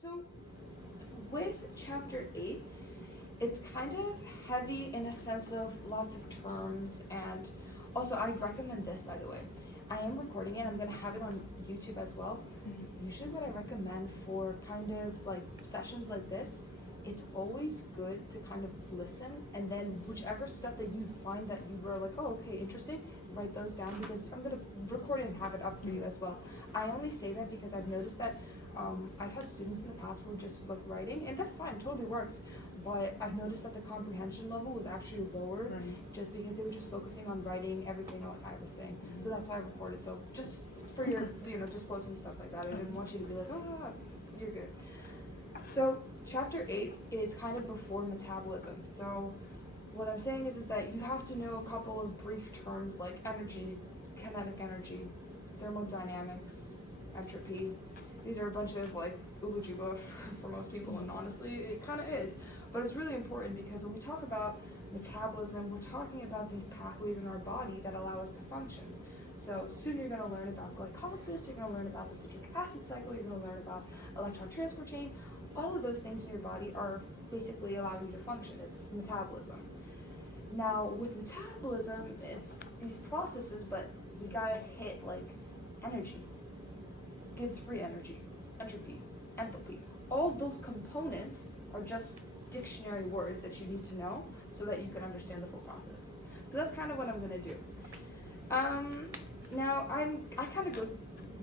So with chapter 8, it's kind of heavy in a sense of lots of terms, and also I recommend this, by the way. I am recording it, I'm going to have it on YouTube as well. Usually what I recommend for kind of like sessions like this, it's always good to kind of listen, and then whichever stuff that you find that you were like, oh, okay, interesting, write those down, because I'm going to record it and have it up for you as well. I only say that because I've noticed that I've had students in the past who were just like writing, and that's fine, totally works, but I've noticed that the comprehension level was actually lower, just because they were just focusing on writing everything out I was saying. So that's why I recorded. So just for your, disclosing stuff like that, I didn't want you to be like, oh, you're good. So chapter 8 is kind of before metabolism. So what I'm saying is that you have to know a couple of brief terms like energy, kinetic energy, thermodynamics, entropy. These are a bunch of like ubujuba for most people, and honestly, it kind of is. But it's really important because when we talk about metabolism, we're talking about these pathways in our body that allow us to function. So soon you're going to learn about glycolysis, you're going to learn about the citric acid cycle, you're going to learn about electron transport chain. All of those things in your body are basically allowing you to function. It's metabolism. Now with metabolism, it's these processes, but we got to hit like energy. Gibbs free energy, entropy, enthalpy. All those components are just dictionary words that you need to know so that you can understand the full process. So that's kind of what I'm going to do. Now I kind of go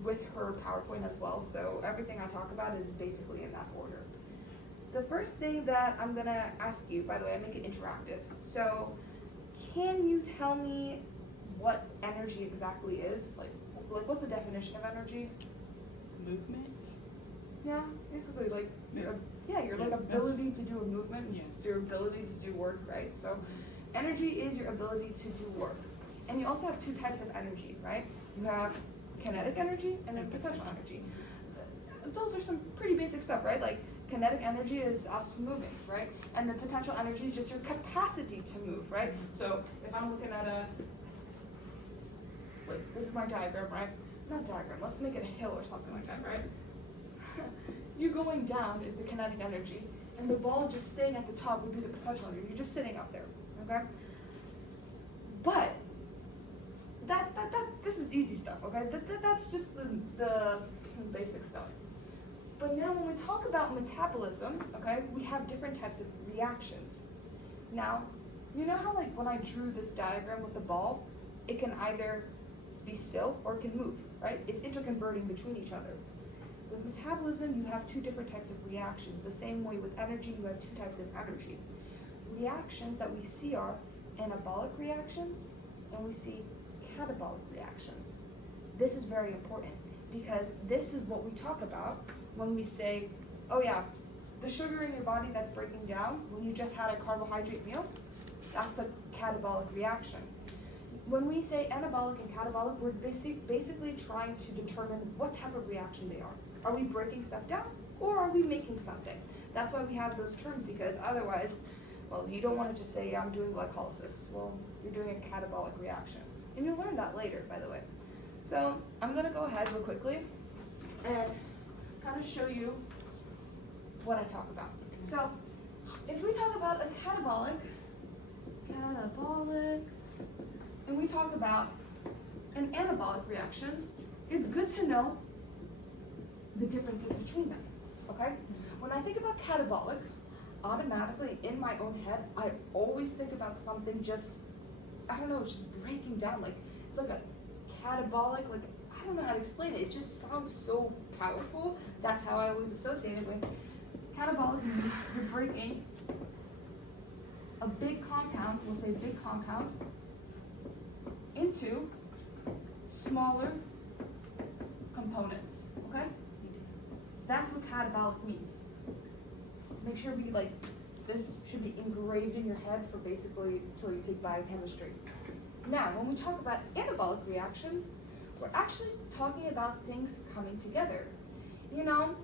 with her PowerPoint as well, so everything I talk about is basically in that order. The first thing that I'm going to ask you, by the way, I make it interactive. So can you tell me what energy exactly is? Like what's the definition of energy? Movement? Yeah, basically like your like ability to do a movement, which is your ability to do work, right? So energy is your ability to do work. And you also have two types of energy, right? You have kinetic energy and then potential energy. Those are some pretty basic stuff, right? Like kinetic energy is us moving, right? And the potential energy is just your capacity to move, right? So if I'm looking at this is my diagram, right? Not diagram, let's make it a hill or something like that, right? You going down is the kinetic energy, and the ball just staying at the top would be the potential energy. You're just sitting up there, okay? But this is easy stuff, okay? That's just the basic stuff. But now when we talk about metabolism, okay, we have different types of reactions. Now, you know how like when I drew this diagram with the ball, it can either be still or it can move, right? It's interconverting between each other. With metabolism, you have two different types of reactions. The same way with energy, you have two types of energy. Reactions that we see are anabolic reactions, and we see catabolic reactions. This is very important because this is what we talk about when we say, oh yeah, the sugar in your body that's breaking down when you just had a carbohydrate meal, that's a catabolic reaction. When we say anabolic and catabolic, we're basically trying to determine what type of reaction they are. Are we breaking stuff down or are we making something? That's why we have those terms, because otherwise, well, you don't want to just say, I'm doing glycolysis. Well, you're doing a catabolic reaction. And you'll learn that later, by the way. So I'm going to go ahead real quickly and kind of show you what I talk about. So if we talk about a catabolic, and we talk about an anabolic reaction, it's good to know the differences between them, okay? When I think about catabolic, automatically in my own head, I always think about something just, I don't know, just breaking down. Like, it's like a catabolic, like, I don't know how to explain it. It just sounds so powerful. That's how I always associate it with. Catabolic means you're breaking a big compound, we'll say big compound, into smaller components, okay? That's what catabolic means. Make sure this should be engraved in your head for basically until you take biochemistry. Now, when we talk about anabolic reactions, we're actually talking about things coming together. You know,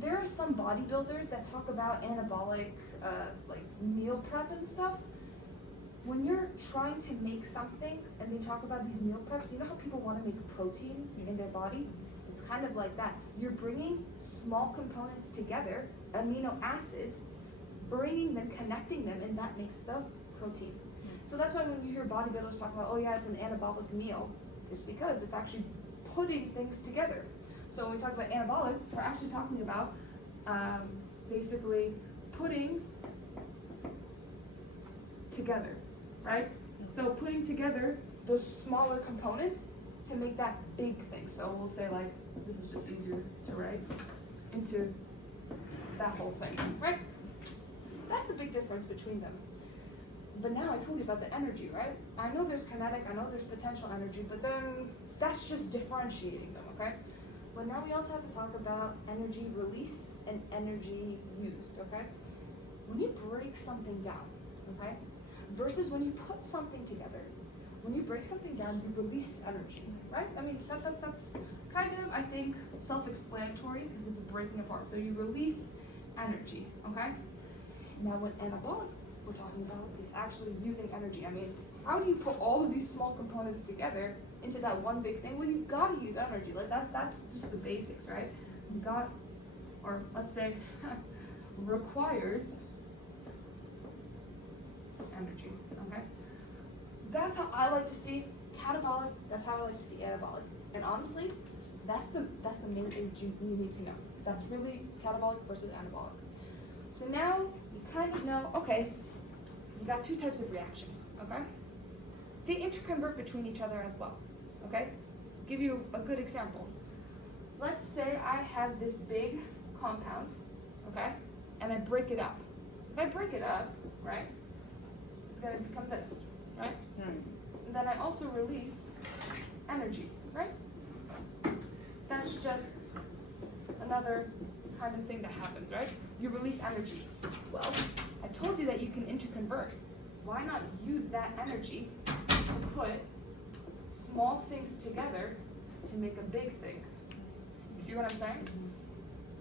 there are some bodybuilders that talk about anabolic, like meal prep and stuff. When you're trying to make something and they talk about these meal preps, you know how people want to make protein in their body? It's kind of like that. You're bringing small components together, amino acids, bringing them, connecting them, and that makes the protein. So that's why when you hear bodybuilders talk about, oh yeah, it's an anabolic meal, it's because it's actually putting things together. So when we talk about anabolic, we're actually talking about basically putting together, right? So putting together those smaller components to make that big thing. So we'll say like, this is just easier to write into that whole thing, right? That's the big difference between them. But now I told you about the energy, right? I know there's kinetic, I know there's potential energy, but then that's just differentiating them, okay? But now we also have to talk about energy release and energy used, okay? When you break something down, okay, versus when you put something together, when you break something down, you release energy, right? I mean, that's kind of, I think, self-explanatory because it's breaking apart. So you release energy, okay? Now when anabolic we're talking about, it's actually using energy. I mean, how do you put all of these small components together into that one big thing? Well, you've got to use energy. Like that's just the basics, right? You got, or let's say, requires energy, okay? That's how I like to see catabolic, that's how I like to see anabolic. And honestly, that's the main thing you need to know. That's really catabolic versus anabolic. So now you kind of know, okay, you got two types of reactions, okay? They interconvert between each other as well, okay? Give you a good example. Let's say I have this big compound, okay? And I break it up. If I break it up, right, it's gonna become this, right? And then I also release energy, right? That's just another kind of thing that happens, right? You release energy. Well, I told you that you can interconvert. Why not use that energy to put small things together to make a big thing? You see what I'm saying?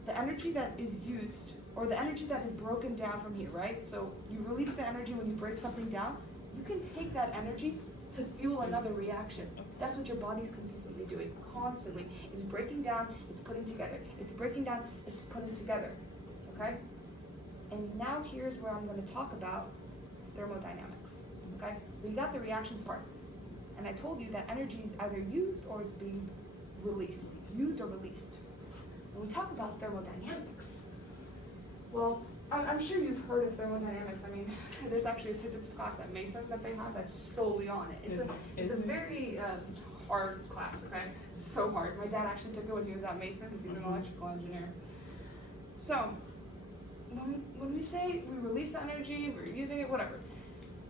The energy that is used, or the energy that is broken down from here, right? So you release the energy when you break something down. You can take that energy to fuel another reaction. That's what your body's consistently doing, constantly. It's breaking down, it's putting together. It's breaking down, it's putting together, okay? And now here's where I'm going to talk about thermodynamics, okay? So you got the reactions part. And I told you that energy is either used or it's being released, used or released. When we talk about thermodynamics, well, I'm sure you've heard of thermodynamics. I mean, there's actually a physics class at Mason that they have that's solely on it. It's a very hard class, okay? It's so hard. My dad actually took it when he was at Mason because he's an electrical engineer. So, when we say we release energy, we're using it, whatever.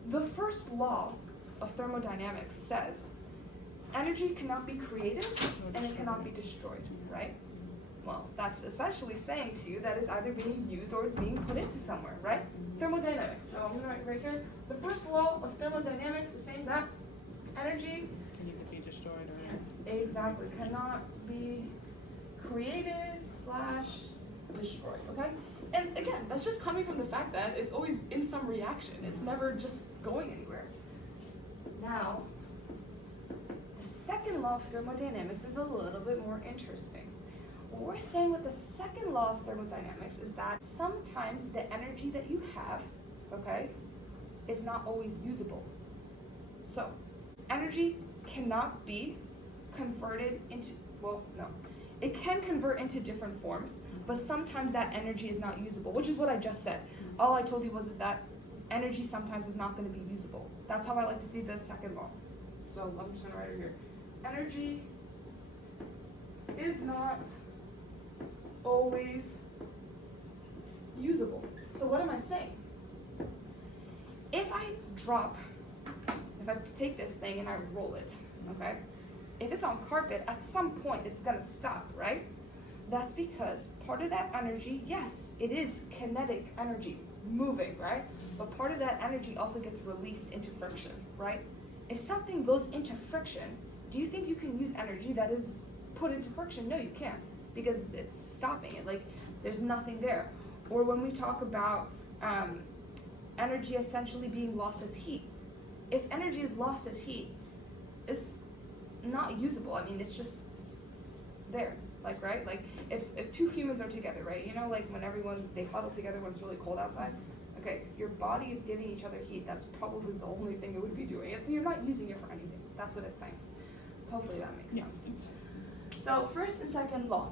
The first law of thermodynamics says energy cannot be created and it cannot be destroyed, right? Well, that's essentially saying to you that it's either being used or it's being put into somewhere, right? Thermodynamics. So I'm going to write right here. The first law of thermodynamics is saying that energy can either be destroyed or exactly cannot be created/destroyed. Okay? And again, that's just coming from the fact that it's always in some reaction. It's never just going anywhere. Now, the second law of thermodynamics is a little bit more interesting. What we're saying with the second law of thermodynamics is that sometimes the energy that you have, okay, is not always usable. So, energy cannot be converted into, well, no. It can convert into different forms, but sometimes that energy is not usable, which is what I just said. All I told you was that energy sometimes is not going to be usable. That's how I like to see the second law. So I'm just going to write it here. Energy is not always usable. So what am I saying? If I take this thing and I roll it, okay? If it's on carpet, at some point it's gonna stop, right? That's because part of that energy, yes, it is kinetic energy, moving, right? But part of that energy also gets released into friction, right? If something goes into friction, do you think you can use energy that is put into friction? No, you can't, because it's stopping it, like there's nothing there. Or when we talk about energy essentially being lost as heat, if energy is lost as heat, it's not usable. I mean, it's just there. Like, right? Like, if two humans are together, right? You know, like when they huddle together when it's really cold outside. Okay, your body is giving each other heat. That's probably the only thing it would be doing. You're not using it for anything. That's what it's saying. Hopefully that makes sense. So first and second law.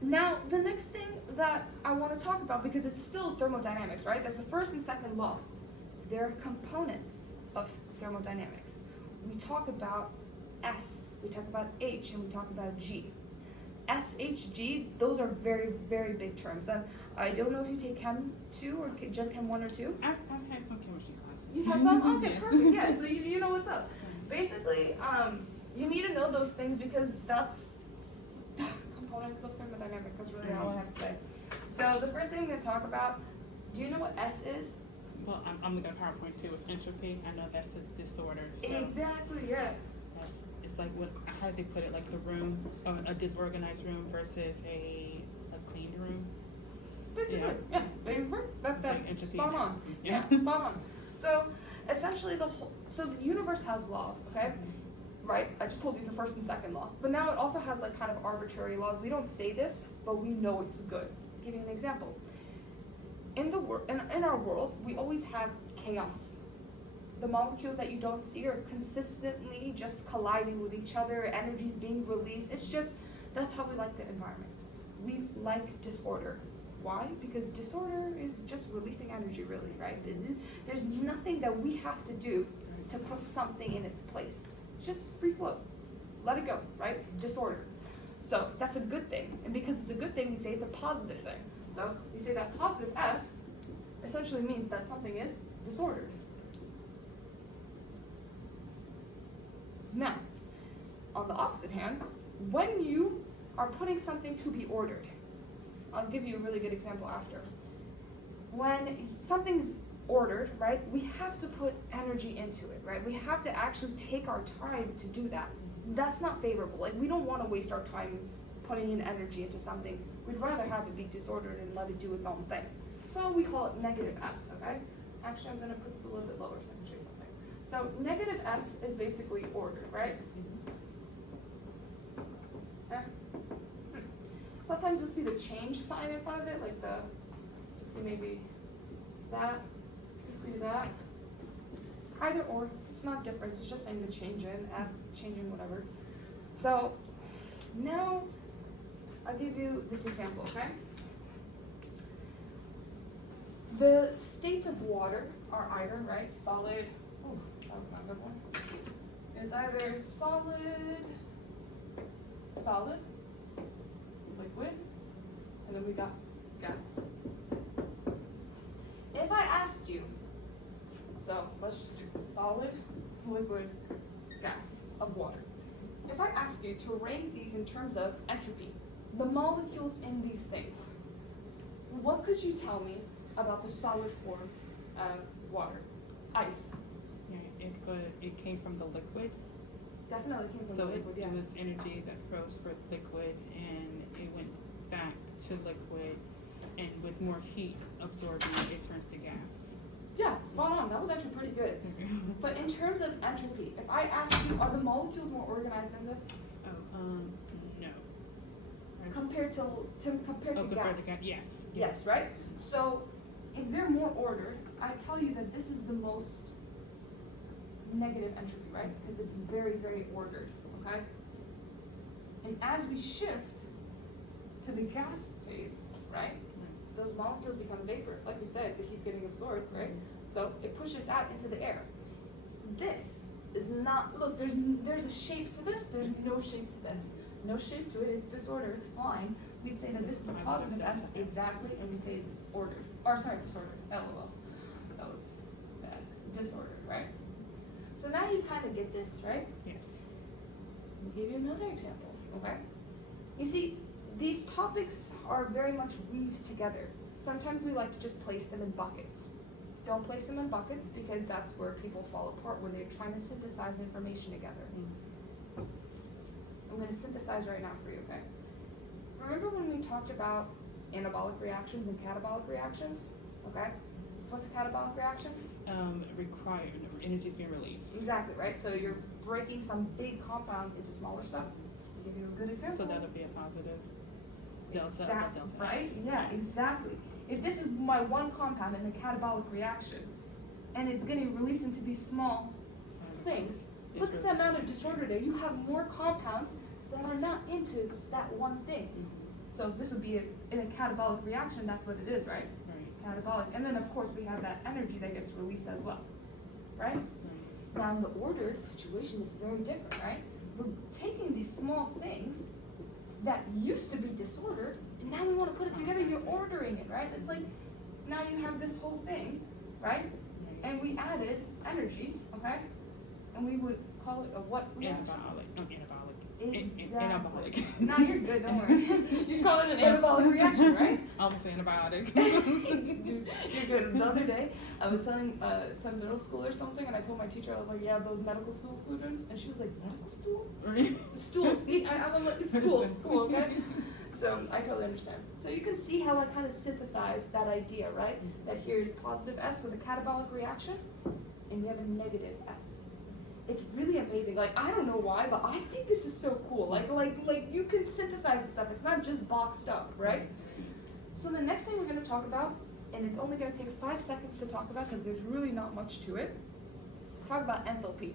Now, the next thing that I want to talk about, because it's still thermodynamics, right? That's the first and second law. They're components of thermodynamics. We talk about S, we talk about H, and we talk about G. S, H, G, those are very, very big terms. And I don't know if you take Chem 2 or Gen Chem 1 or 2. I've had some chemistry classes. You've had some? Okay, Yes. perfect. Yeah, so you know what's up. Basically, you need to know those things because that's components of thermodynamics. That's really all I have to say. So the first thing I'm going to talk about, do you know what S is? Well, I'm looking at PowerPoint too. It's entropy. I know that's a disorder. So Exactly, yeah. it's like how did they put it? Like the room, a disorganized room versus a cleaned room. Basically, yeah. That's Entropy. spot on. Yeah. Spot on. So essentially the universe has laws, okay? Right? I just told you the first and second law. But now it also has like kind of arbitrary laws. We don't say this, but we know it's good. I'll give you an example. In our world, we always have chaos. The molecules that you don't see are consistently just colliding with each other, energy's being released. That's how we like the environment. We like disorder. Why? Because disorder is just releasing energy, really, right? There's nothing that we have to do to put something in its place. Just free flow. Let it go, right? Disorder. So that's a good thing. And because it's a good thing, we say it's a positive thing. So we say that positive S essentially means that something is disordered. Now, on the opposite hand, when you are putting something to be ordered, I'll give you a really good example after. When something's ordered, right, we have to put energy into it, right? We have to actually take our time to do that. That's not favorable. Like, we don't want to waste our time putting in energy into something. We'd rather have it be disordered and let it do its own thing. So we call it negative S, okay? Actually, I'm going to put this a little bit lower so I can show you something. So negative S is basically ordered, right? Sometimes you'll see the change sign in front of it, like you'll see maybe that, you see that. Either or, it's not different, it's just saying the change in, S, change in whatever. So now I'll give you this example, okay? The states of water are either, right, solid, oh, that was not a good one. It's either solid, liquid, and then we got gas. If I asked you, so let's just do solid, liquid, gas of water. If I ask you to rank these in terms of entropy, the molecules in these things, what could you tell me about the solid form of water? Ice. Yeah, it came from the liquid. Definitely came from So the liquid, yeah. it was energy that froze for liquid, and it went back to liquid, and with more heat absorbing, it turns to gas. Yeah, spot on. That was actually pretty good. But in terms of entropy, if I ask you, are the molecules more organized in this? No. Compared to gas? Yes. Yes, right? So if they're more ordered, I tell you that this is the most negative entropy, right? Because it's very, very ordered, okay? And as we shift to the gas phase, right? Those molecules become vapor. Like you said, the heat's getting absorbed, right? So it pushes out into the air. This is not, look, there's a shape to this, there's no shape to this. No shape to it, it's disordered, it's fine. We'd say that this is a positive S, exactly, and we'd say it's ordered. Or sorry, disordered, LOL. That was bad. It's disordered, right? So now you kind of get this, right? Yes. Let me give you another example, okay? You see, these topics are very much weaved together. Sometimes we like to just place them in buckets. Don't place them in buckets because that's where people fall apart, when they're trying to synthesize information together. I'm going to synthesize right now for you, okay? Remember when we talked about anabolic reactions and catabolic reactions? Okay? What's a catabolic reaction? Energy is being released. Exactly, right? So you're breaking some big compound into smaller stuff. give you a good example. So that'll be a positive delta. Exactly, Delta right? S. Yeah, exactly. If this is my one compound in a catabolic reaction, and it's going to release into these small things, look at the amount of disorder there. You have more compounds that are not into that one thing. So this would be in a catabolic reaction, that's what it is, right? Right. Catabolic. And then of course we have that energy that gets released as well, right? Right. Now in the ordered situation is very different, right? We're taking these small things that used to be disordered, and now we want to put it together, you're ordering it, right? It's like, now you have this whole thing, right? And we added energy, okay? And we would call it a what reaction? Anabolic. Exactly. Anabolic. No, you're good, don't worry. You call it an anabolic reaction, right? Almost antibiotic. You're good. The other day, I was telling some middle school or something, and I told my teacher, I was like, yeah, those medical school students. And she was like, medical school? Stool. See, I'm like, school, okay? So I totally understand. So you can see how I kind of synthesized that idea, right? That here's positive S with a catabolic reaction, and you have a negative S. It's really amazing. Like, I don't know why, but I think this is so cool. Like you can synthesize this stuff. It's not just boxed up, right? So the next thing we're going to talk about, and it's only going to take 5 seconds to talk about because there's really not much to it. Talk about enthalpy.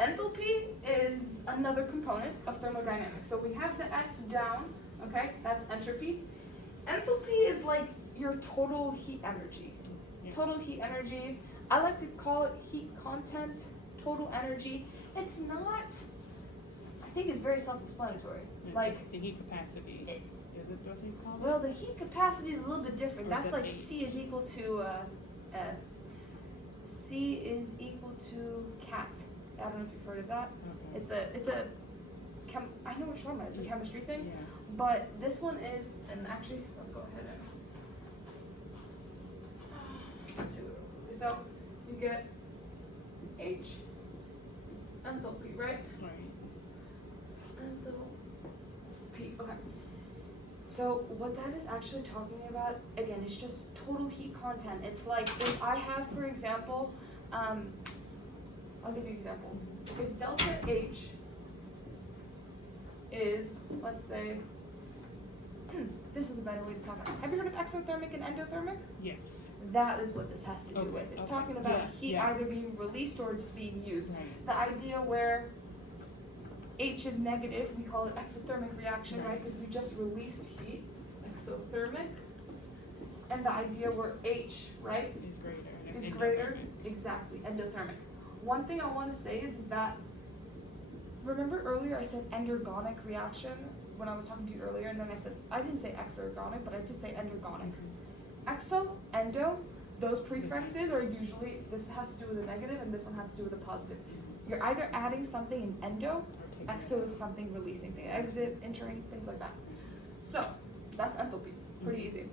Enthalpy is another component of thermodynamics. So we have the S down, okay? That's entropy. Enthalpy is like your total heat energy. Total heat energy. I like to call it heat content. Total energy. It's not, I think it's very self-explanatory. Like the heat capacity. Is it what you call it? Well, the heat capacity is a little bit different. Or is That's it like H? C is equal to cat. I don't know if you've heard of that. Okay. It's a I know what you're talking about. It's a chemistry thing. Yeah. But this one is, and actually, let's go ahead and do it. So you get H. Enthalpy, right? Right. Enthalpy. Okay. So what that is actually talking about, again, is just total heat content. It's like if I have, for example, I'll give you an example. If delta H is, let's say, this is a better way to talk about it. Have you heard of exothermic and endothermic? Yes. That is what this has to do Okay, with. It's okay. talking about heat either being released or just being used. Right. The idea where H is negative, we call it exothermic reaction, right? Because we just released heat, exothermic. And the idea where H, right, Is greater. is greater, exactly, endothermic. One thing I want to say is that, remember earlier I said endergonic reaction when I was talking to you earlier, and then I said, I didn't say exergonic, but I did say endergonic. Exo, endo, those prefixes are usually, this has to do with a negative and this one has to do with a positive. You're either adding something in endo, exo is something releasing, the exit, entering, things like that. So, that's enthalpy, pretty easy.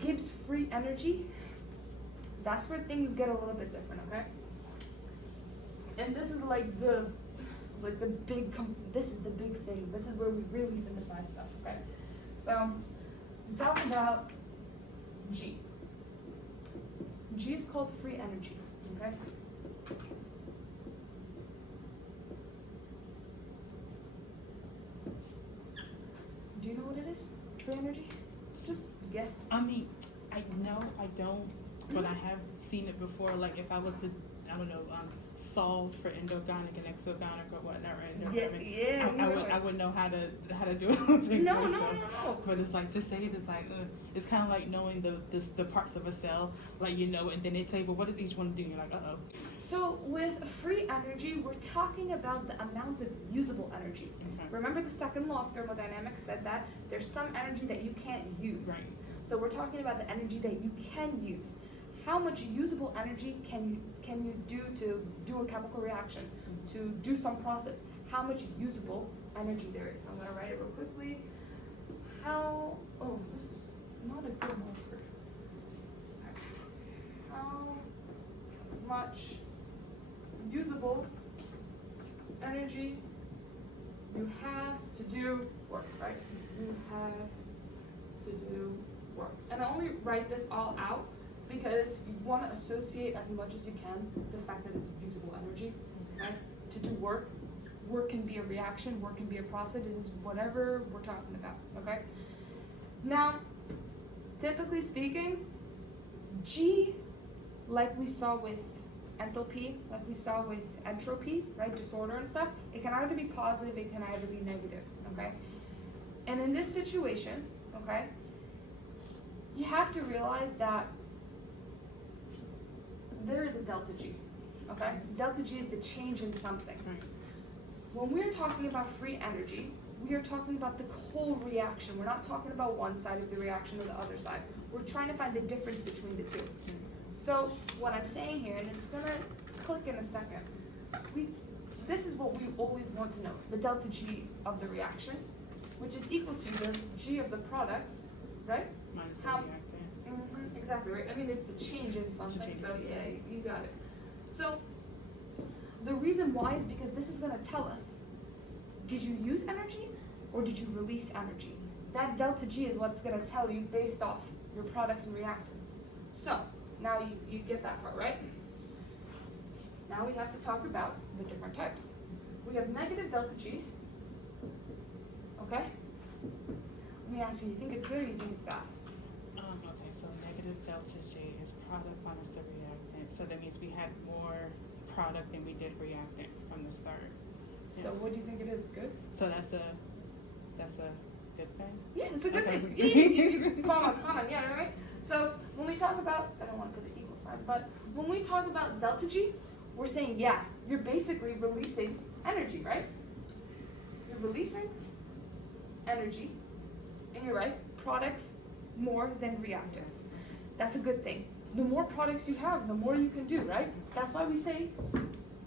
Gibbs free energy, that's where things get a little bit different, okay? And this is like the big, this is the big thing. This is where we really synthesize stuff, okay? So, we talk about G. G is called free energy, okay? Do you know what it is? Free energy? Just guess. I mean, I know I don't, but I have seen it before. Like if I was to, I don't know, solve for endogonic and exogonic or whatever. I would know how to do it. No. But it's like to say it is like it's kind of like knowing the parts of a cell, like you know, and then they tell you, well, what does each one do? You're like, uh-oh. So with free energy, we're talking about the amount of usable energy. Okay. Remember the second law of thermodynamics said that there's some energy that you can't use. Right. So we're talking about the energy that you can use. How much usable energy can you do to do a chemical reaction, to do some process? How much usable energy there is? So I'm going to write it real quickly. This is not a good marker. How much usable energy you have to do work, right? You have to do work. And I only write this all out because you want to associate as much as you can the fact that it's usable energy, right? To do work, work can be a reaction, work can be a process, it is whatever we're talking about, okay? Now, typically speaking, G, like we saw with enthalpy, like we saw with entropy, right, disorder and stuff, it can either be positive, it can either be negative, okay? And in this situation, okay, you have to realize that there is a delta G, okay? Delta G is the change in something. When we're talking about free energy, we are talking about the whole reaction. We're not talking about one side of the reaction or the other side. We're trying to find the difference between the two. So what I'm saying here, and it's gonna click in a second, this is what we always want to know, the delta G of the reaction, which is equal to the G of the products, right? Minus the reactant. Exactly, right? I mean, it's the change in something, so yeah, you got it. So the reason why is because this is gonna tell us, did you use energy or did you release energy? That delta G is what it's gonna tell you based off your products and reactants. So now you get that part, right? Now we have to talk about the different types. We have negative delta G, okay? Let me ask you, you think it's good or you think it's bad? Okay, so negative delta G is product minus the reactant. So that means we had more product than we did reactant from the start. So what do you think it is? Good? So that's a good thing? Yeah, it's a good Okay, thing. that's Yeah, good. you can spot on, yeah, right? So when we talk about, I don't want to put the equal sign, but when we talk about delta G, we're saying, yeah, you're basically releasing energy, right? You're releasing energy, and you're right, products more than reactants. That's a good thing. The more products you have, the more you can do, right? That's why we say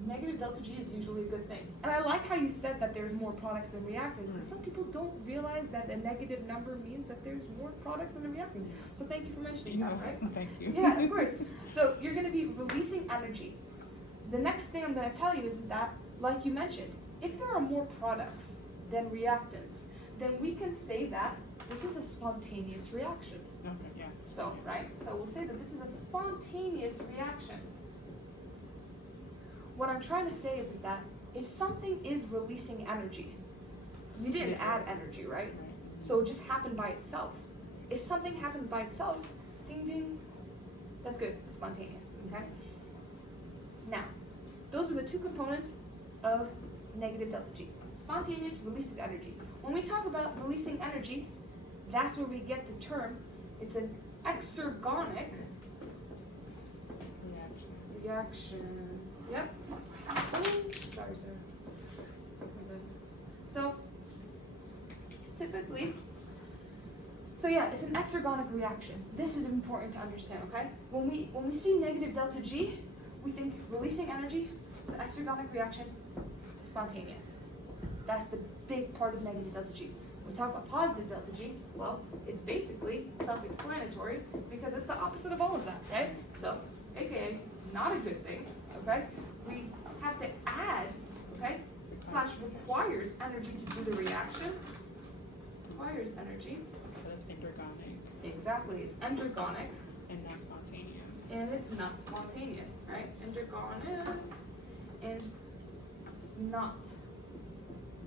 negative delta G is usually a good thing. And I like how you said that there's more products than reactants, because some people don't realize that a negative number means that there's more products than a reactant. So thank you for mentioning that, right? Thank you. Yeah, of course. So you're going to be releasing energy. The next thing I'm going to tell you is that, like you mentioned, if there are more products than reactants, then we can say that this is a spontaneous reaction. Okay, yeah. So, right? So we'll say that this is a spontaneous reaction. What I'm trying to say is that if something is releasing energy, you didn't add energy, right? So it just happened by itself. If something happens by itself, ding ding, that's good, it's spontaneous, okay? Now, those are the two components of negative delta G. Spontaneous releases energy. When we talk about releasing energy, that's where we get the term, it's an exergonic reaction. Yep. Oh, sorry, sir. So, typically, it's an exergonic reaction. This is important to understand, okay? When we see negative delta G, we think releasing energy, it's an exergonic reaction, spontaneous. That's the big part of negative delta G. When we talk about positive delta G, well, it's basically self-explanatory because it's the opposite of all of that, right? So, aka, not a good thing, okay? We have to add, okay, / requires energy to do the reaction. Requires energy. So it's endergonic. Exactly, it's endergonic. And not spontaneous. And it's not spontaneous, right? Endergonic and not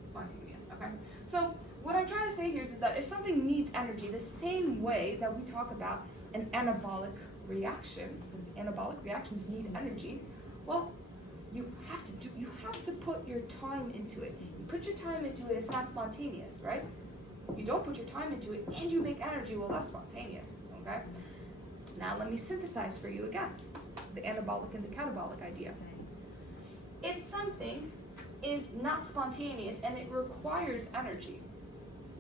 spontaneous, okay? So what I'm trying to say here is that if something needs energy, the same way that we talk about an anabolic reaction, because anabolic reactions need energy, well, you have to put your time into it. You put your time into it, it's not spontaneous, right? You don't put your time into it and you make energy, well, that's spontaneous, okay? Now let me synthesize for you again, the anabolic and the catabolic idea. If something is not spontaneous and it requires energy,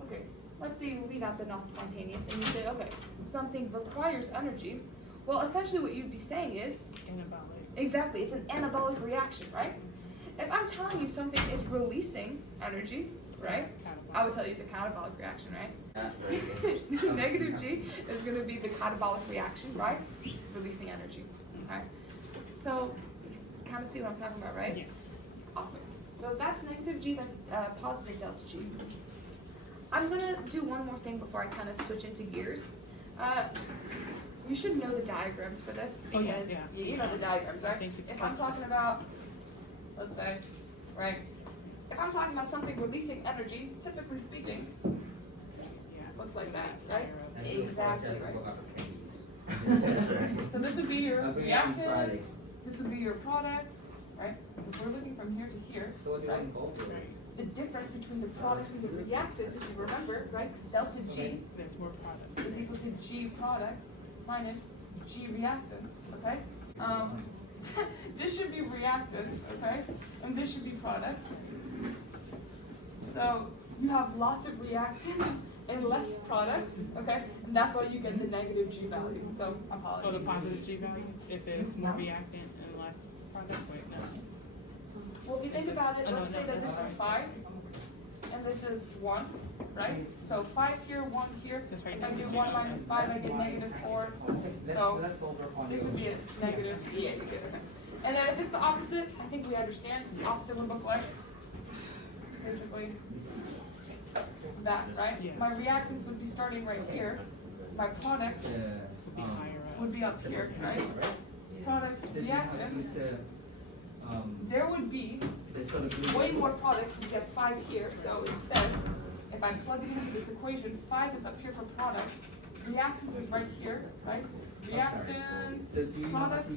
okay, let's say you leave out the not spontaneous and you say, okay, something requires energy, well, essentially what you'd be saying is, Anabolic. Exactly, it's an anabolic reaction, right? If I'm telling you something is releasing energy, right? I would tell you it's a catabolic reaction, right? Negative G is going to be the catabolic reaction, right? Releasing energy, okay? So, kind of see what I'm talking about, right? Yes. Awesome. So that's negative G, that's positive delta G. I'm going to do one more thing before I kind of switch into gears. You should know the diagrams for this because you know the diagrams, right? If I'm talking about, let's say, right, if I'm talking about something releasing energy, typically speaking, Yeah. looks like that, right? And Exactly just right. for other candies. So this would be your I'll bring it on Friday. reactants, this would be your products, right? If we're looking from here to here, So what do you right? want to go for? The difference between the products and the reactants, if you remember, right? Delta G There's more product. is equal to G products minus G reactants, okay? This should be reactants, okay? And this should be products. So you have lots of reactants and less products, okay? And that's why you get the negative G value, so apologies. Oh, the positive G value, if it's more reactant and less product, wait, no. Well, if you think about it, Oh, no, let's say no, that this that's is 5, and this is 1, right? So 5 here, 1 here. That's right, If I do negative 1 G minus 5, I get negative 4. So this would be a negative VA. And then if it's the opposite, I think we understand. The opposite would look like basically that, right? Yeah. My reactants would be starting right here. My products Would be higher up. would be up here, right? Products, reactants. There would be way more products. We get 5 here. So instead, if I plug it into this equation, 5 is up here for products. Reactants is right here, right? Reactants, products.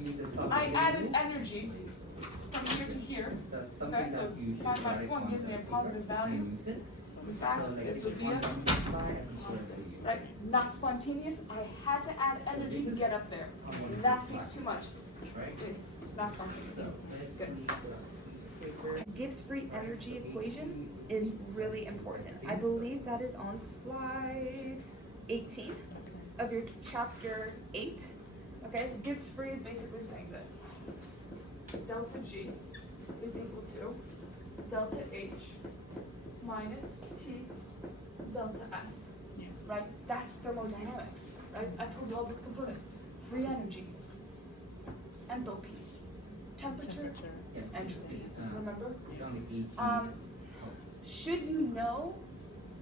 I added energy from here to here. Okay, so 5 minus 1 gives me a positive value. In fact, this would be a right? Not spontaneous. I had to add energy to get up there. That takes too much. It's not spontaneous. Gibbs free energy equation is really important. I believe that is on slide 18 of your chapter 8. Okay, Gibbs free is basically saying this. Delta G is equal to delta H minus T delta S. Yeah. Right? That's thermodynamics. Right? I told you all these components. Free energy, enthalpy, temperature, entropy. Remember? Should you know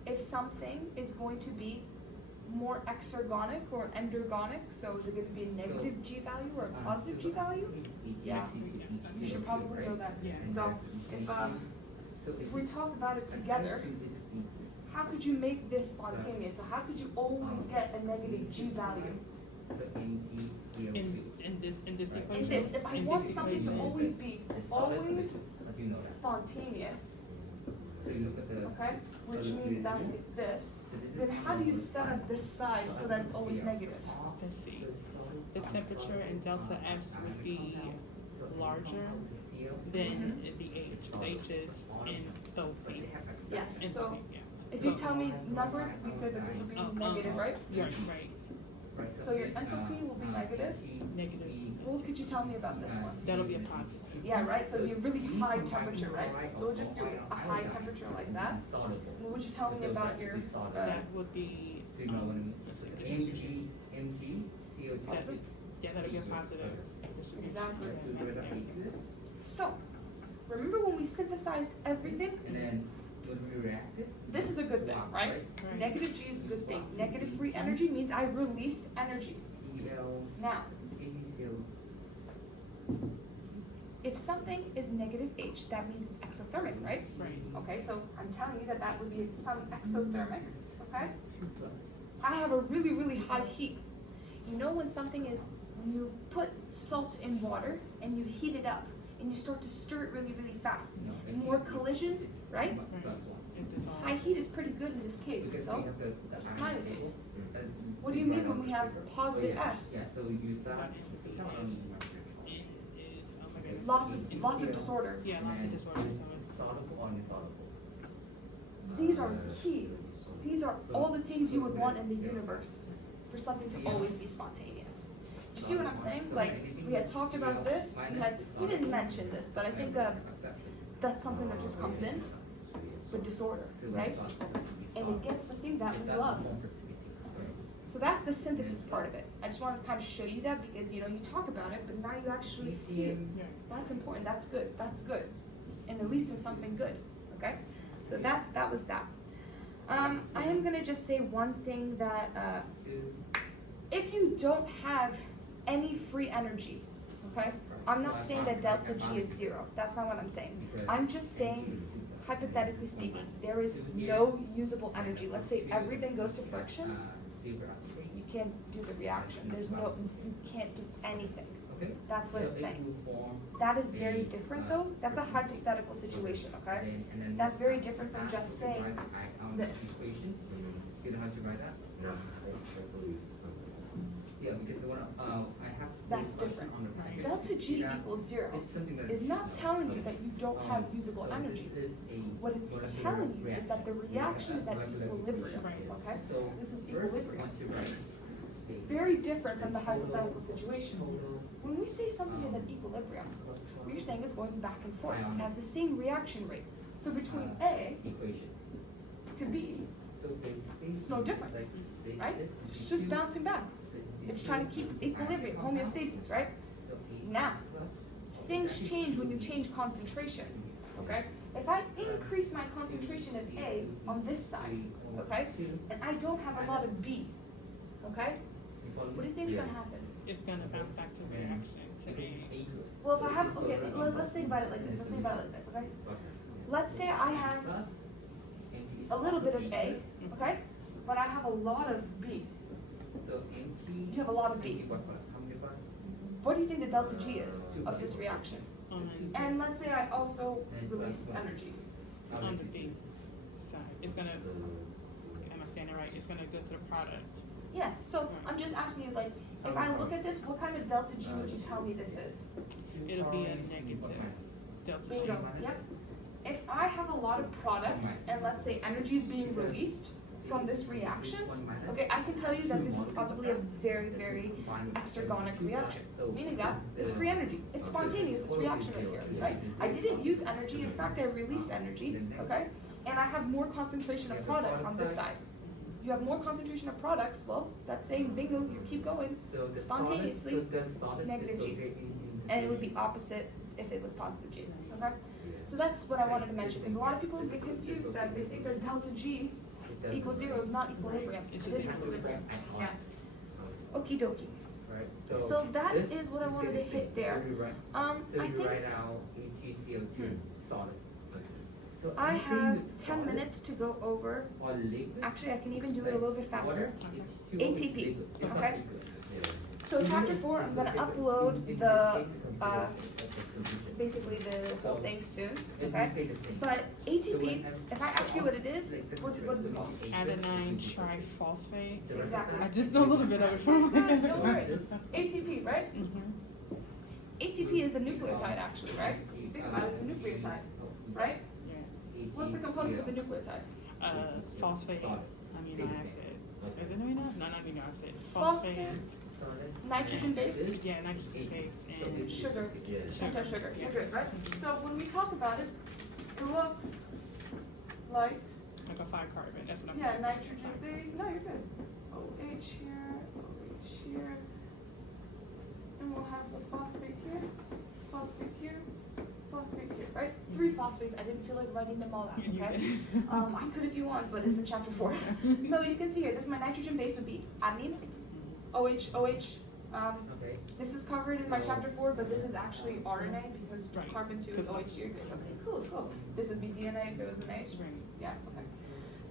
if something is going to be more exergonic or endergonic? So is it going to be a negative G value or a positive G value? Yeah. You should probably know that. Yeah. So if we talk about it together, how could you make this spontaneous? So how could you always get a negative G value? In this equation. In this, if I in want this something to equation, always be spontaneous, okay, which means that it's this, then how do you set up this side so that it's always negative? Let's see. The temperature in delta S would be larger than the H. The H is enthalpy. Yes, so Enthalpy, yes. if you tell me numbers, we'd say that this would be negative, right? Right. So your enthalpy will be negative. Negative. What could you tell me about this one? That'll be a positive. Yeah, right, so you're really high temperature, right? So we'll just do a high temperature like that. What would you tell me about your, That would be MG, CO2. yeah, that'll be a positive. Exactly. Yeah. So, remember when we synthesized everything? And then when we reacted, This is a good thing, right? Right. Negative G is a good thing. Negative free energy means I released energy. CL, Now, ACL, if something is negative H, that means it's exothermic, right? Right. Okay, so I'm telling you that that would be some exothermic, okay? 2+. I have a really, really high heat. You know when something is, when you put salt in water and you heat it up and you start to stir it really, really fast. No, More collisions, right? +1. If this all- High heat is pretty good in this case, Because so we have the smiley face. uh, What do you mean when we have positive yeah, S? Yeah, so we use that. Lots of disorder. Yeah, lots of disorders. Soluble or insoluble. These are key. These are all the things you would want in the universe for something to always be spontaneous. You see what I'm saying? Like, we had talked about this, we didn't mention this, but I think that's something that just comes in with disorder, right? And it gets the thing that we love. So that's the synthesis part of it. I just wanted to kind of show you that because, you know, you talk about it, but now you actually see it. Yeah. That's important, that's good. And at least it's something good, okay? So that was that. I am gonna just say one thing that, if you don't have any free energy, okay? I'm not saying that delta G is 0, that's not what I'm saying. I'm just saying hypothetically speaking, there is no usable energy. Let's say everything goes to friction. Silver acetate. You can't do the reaction. You can't do anything. Okay. That's what So it's it saying. will form That is very different though. That's a hypothetical situation, okay? and then That's very different from after just you saying write out this. equation, you know how to write that? No, I believe something. Yeah, because the one I have That's this question different. on the package. Delta G Yeah, equals 0 it's something that is not telling you that you don't have usable so energy. This is a What it's molecular telling you is that the reaction is at molecular equilibrium, equation. okay? So This is first, equilibrium. once you write the Very different from the total- hypothetical situation. total, When we say something is at equilibrium, we're saying it's going back and forth. It has the same reaction rate. So between A equation. to B, So basically, It's no it's difference, like this, right? this, It's just bouncing back. It's trying to keep equilibrium, homeostasis, right? So A Now, plus things change when you change concentration, okay? If I increase my concentration of A on this side, okay, and I don't have a lot of B, okay, what do you think is gonna happen? It's gonna bounce back to the reaction to be. Well, if I have, okay, let's think about it like this, let's think about it like this, okay? Let's say I have a little bit of A, okay, but I have a lot of B. So NP. You have a lot of B. What plus? How many plus? What do you think the delta G is of this reaction? On And let's say I also released energy. on the B side, it's gonna. Am I saying it right? It's gonna go to the product. Yeah, so I'm just asking you, like, if I look at this, what kind of delta G would you tell me this is? It'll be a negative delta G. Bingo, yep. If I have a lot of product, and let's say energy is being released from this reaction, okay, I can tell you that this is probably a very, very exergonic reaction, meaning that it's free energy. It's spontaneous, this reaction right here, right? I didn't use energy, in fact, I released energy, okay? And I have more concentration of products on this side. You have more concentration of products, well, that's saying bingo, you keep going, So the spontaneously, solid negative G. dissociate in and it would be opposite if it was positive G, okay? So that's what I wanted to mention, because a lot of people get confused that they think that delta G equals 0 is not equilibrium. It It's is just equilibrium, at all. yeah. Okie dokie. Right. So that this- is what I you wanted say to this hit thing. there. So you write, I you think write out AgCO2 solid. So I anything have with 10 solid minutes to go over. or liquid, Actually, I can even do it a little bit faster. water, H2O is ATP, liquid. It's not okay? liquid. So chapter 4, I'm gonna upload In this the, case, we consider it as a solution. basically the whole thing soon, It will okay? stay the same. But So ATP, when if I ask you what it is, like this what is it called? Adenine triphosphate. The rest of Exactly. I just know a little bit of it from. No worries. ATP, right? Mhm. ATP is a nucleotide actually, right? Think about it, it's a nucleotide, right? Yeah. What's the components of a nucleotide? Phosphate Solid. amino acid. Is it amino? No, not amino acid. Phosphate. Phosphate. Nitrogen base, Yeah, nitrogen base and sugar, Yeah. anti-sugar, you're good, right? So when we talk about it, it looks like, like a 5 carbon. That's what I'm yeah, talking nitrogen about. base, no, you're good. OH here, and we'll have the phosphate here, phosphate here, right? 3 phosphates, I didn't feel like writing them all out, You okay? did. I could if you want, but it's in chapter 4. So you can see here, this is my nitrogen base would be adenine, OH, Okay. this is covered in my chapter 4, but this is actually RNA because Right. carbon 2 is 'Cause OH here. Okay, cool. This would be DNA if it was an H. Right. Yeah, okay.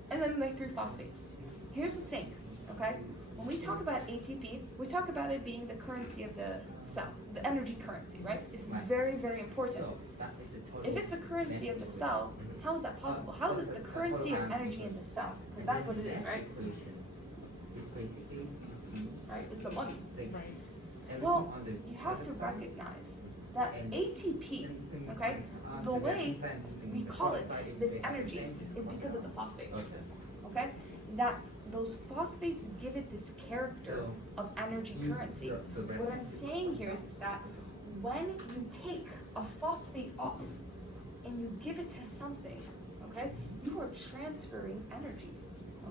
And then we make 3 phosphates. Here's the thing, okay? When we talk about ATP, we talk about it being the currency of the cell, the energy currency, right? It's Right. very, very important. So that is the total. If it's the currency of the cell, how is that possible? How is it the currency of energy in the cell? Because that's what it is, right? Equation is basically you see Right? It's the money. like Right. everything Well, on the you have to other side. recognize that And ATP, something okay, on the the way reaction side, something we on the call it, product side, this it's energy, the is same, because of the phosphates, Okay. okay? That those phosphates give it this character So, of energy use currency. the What I'm reference. saying here is that when you take a phosphate off and you give it to something, okay, you are transferring energy,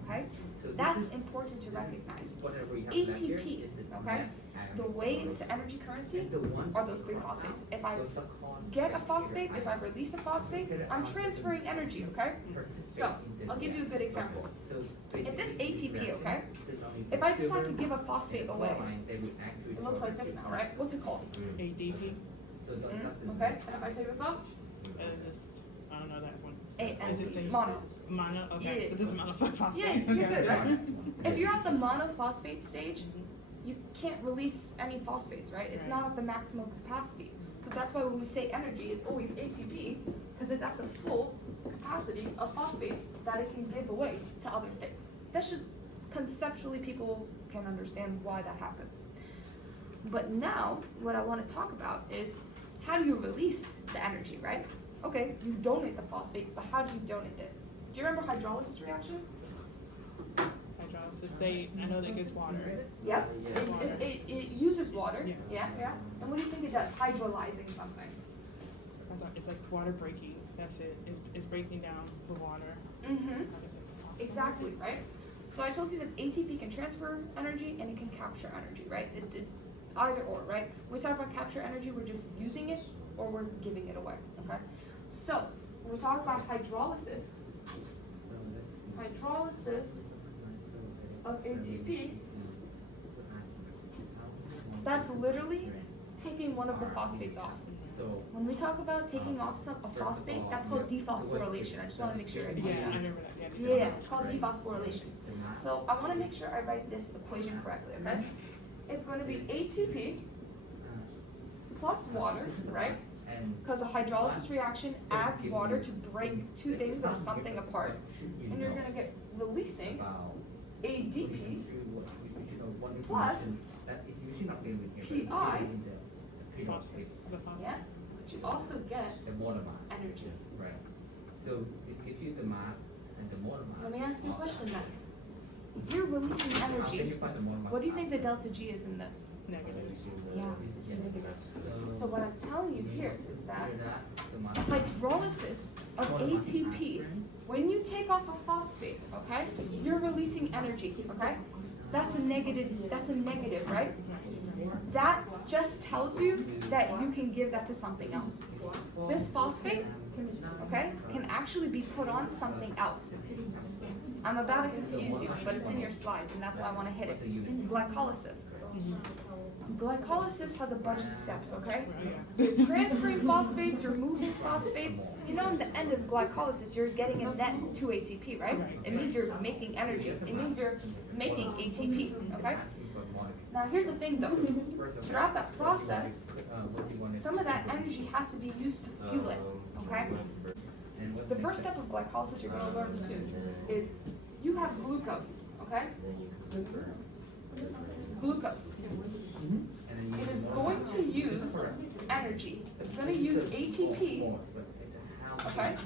okay? So this That's is- important to recognize. Whatever we have left here ATP, is the okay? net The energy. way it's energy currency And the ones are those we 3 cross phosphates. out, If I those are called get a spectator phosphate, if I ions. release a phosphate, Spectator I'm ions transferring energy, okay? participate So, in the I'll give you a good reaction. example. So If this basically, ATP, reaction okay? is only If I decide to silver give a phosphate and away, chlorine, they will act to it each looks other like this to now, form- right? What's it called? ADP. So that's the Okay, and if I take this off, Just I don't know that one. A It's just and a- mono. Mono, okay, Yeah. so this is monophosphate. Yeah, Okay, you're good, sorry. right? If you're at the monophosphate stage, you can't release any phosphates, right? It's not at the maximum capacity. So that's why when we say energy, it's always ATP, because it's at the full capacity of phosphates that it can give away to other things. That's just conceptually people can understand why that happens. But now, what I want to talk about is how do you release the energy, right? Okay, you donate the phosphate, but how do you donate it? Do you remember hydrolysis reactions? Hydrolysis, I know that gets water. Yep. Water. It uses water. Yeah. Yeah. And what do you think it does? Hydrolyzing something. That's why it's like water breaking, that's it. It's breaking down the water. Mm-hmm. How does it possible? Exactly, right? So I told you that ATP can transfer energy and it can capture energy, right? It either or, right? When we talk about capture energy, we're just using it or we're giving it away, okay? So when we talk about hydrolysis of ATP, that's literally taking one of the phosphates off. So, When we talk about taking off a phosphate, that's called dephosphorylation. I just want to make sure I tell you Yeah, I that. remember that, Yeah, it's called dephosphorylation. So I want to make sure I write this equation correctly, okay? It's going to be ATP plus water, right? Because a hydrolysis reaction adds water to break two things or something apart, and you're going to get releasing ADP plus PI, Phosphates, the phosphates. yeah, but you also get the molar mass. energy. Right. So it gives you the mass and the molar mass. Let me ask you a question then. If you're releasing How can energy, you find the molar mass? what do you think the delta G is in this? Negative. Yeah, it's negative. So what I'm telling you here is that the mass. hydrolysis of ATP, when you take off a phosphate, okay, you're releasing energy, okay? That's a negative, right? That just tells you that you can give that to something else. This phosphate, okay, can actually be put on something else. I'm about to confuse you, but it's in your slides, and that's why I want to hit it. Glycolysis. Glycolysis has a bunch of steps, okay? You're transferring phosphates, you're moving phosphates. You know, in the end of glycolysis, you're getting a net 2 ATP, right? It means you're making energy. It means you're making ATP, okay? Now, here's the thing, though. Throughout that process, some of that energy has to be used to fuel it, okay? The first step of glycolysis you're going to learn soon is you have glucose, okay? Glucose. It is going to use energy. It's going to use ATP, okay?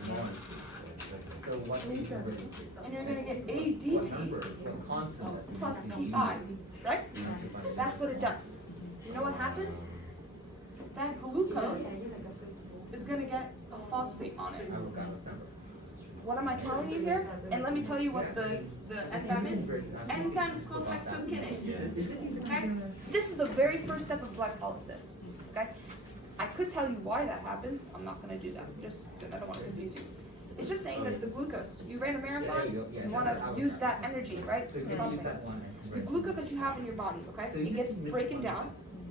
And you're going to get ADP plus PI, right? That's what it does. You know what happens? That glucose is going to get a phosphate on it. What am I telling you here? And let me tell you what the enzyme is. Enzyme is called hexokinase. Okay? This is the very first step of glycolysis. Okay? I could tell you why that happens. I'm not going to do that. Just I don't want to confuse you. It's just saying that the glucose, you ran a marathon, you want to use that energy, right? For something. The glucose that you have in your body, okay? It gets broken down,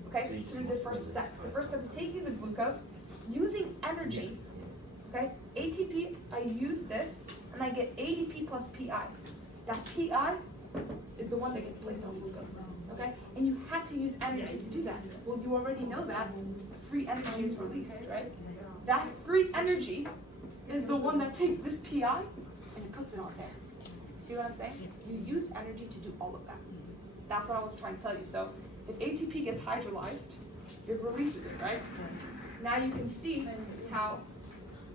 okay, through the first step. The first step is taking the glucose, using energy, okay? ATP, I use this, and I get ADP plus PI. That PI is the one that gets placed on glucose, okay? And you had to use energy to do that. Well, you already know that. Free energy is released, right? That free energy is the one that takes this PI and it puts it on there. See what I'm saying? You use energy to do all of that. That's what I was trying to tell you. So if ATP gets hydrolyzed, you're releasing it, right? Now you can see how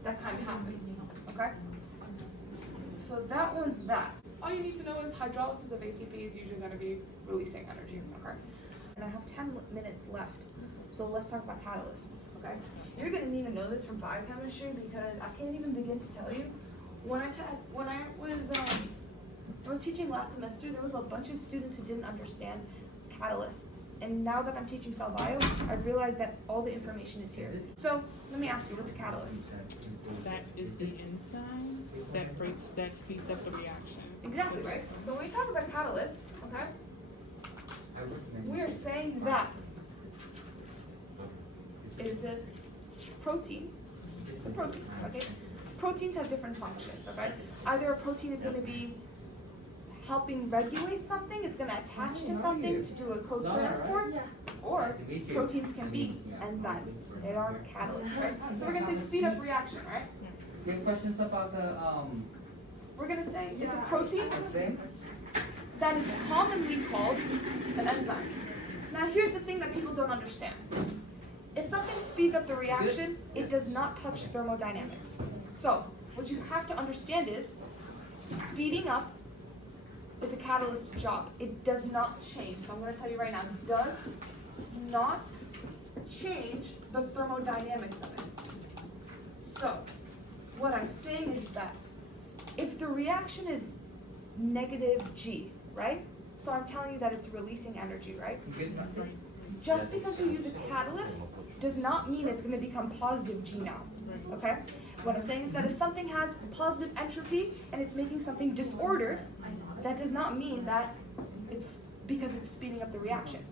that kind of happens, okay? So that one's that. All you need to know is hydrolysis of ATP is usually going to be releasing energy, okay? And I have 10 minutes left. So let's talk about catalysts, okay? You're going to need to know this from biochemistry because I can't even begin to tell you. When I was teaching last semester, there was a bunch of students who didn't understand catalysts. And now that I'm teaching cell bio, I realized that all the information is here. So let me ask you, what's a catalyst? That is the enzyme that speeds up the reaction. Exactly, right? So when we talk about catalysts, okay, we are saying that it is a protein. It's a protein, okay? proteins have different functions, okay? Either a protein is gonna be helping regulate something, it's gonna attach to something to do a co-transport, or proteins can be enzymes. They are catalysts, right? So we're gonna say speed up reaction, right? You have questions about the, We're gonna say it's a protein thing? that is commonly called an enzyme. Now here's the thing that people don't understand. If something speeds up the reaction, it does not touch thermodynamics. So what you have to understand is speeding up is a catalyst's job. It does not change. So I'm gonna tell you right now, it does not change the thermodynamics of it. So what I'm saying is that if the reaction is negative G, right? So I'm telling you that it's releasing energy, right? Just because you use a catalyst does not mean it's going to become positive G now, okay? What I'm saying is that if something has positive entropy and it's making something disordered, that does not mean that it's because it's speeding up the reaction.